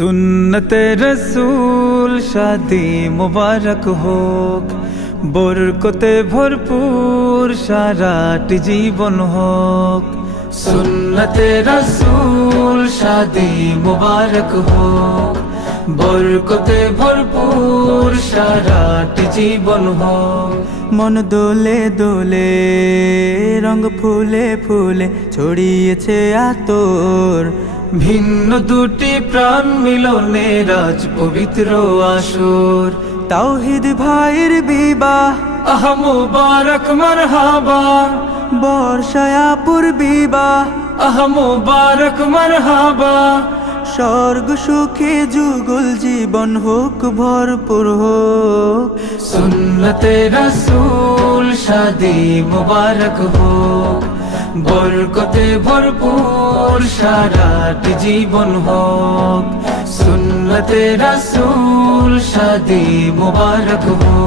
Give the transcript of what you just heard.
सुन्नते रसूल शादी मुबारक होक, बरकते भरपूर साराटी जीवन होक। सुन्नते रसूल शादी मुबारक होक, बरकते भरपूर साराटी जीवन होक। मन दोले दोले रंग फुले फुले ছড়িয়েছে আতর, ভিন্ন দুটি প্রাণ মিলনে রাজ পবিত্র আসর। তাওহীদ ভাইয়ের বিবাহ আহ মুবারক মারহাবা, বর্ষায়াপুর বিবাহ আহ মুবারক মারহাবা। স্বর্গ সুখে যুগল জীবন হোক ভরপুর হোক। সুন্নতে রাসূল শাদি মুবারক হোক, বরকতে ভরপুর সারাটি জীবন হোক। সুন্নতে রাসূল শাদি মুবারক হোক।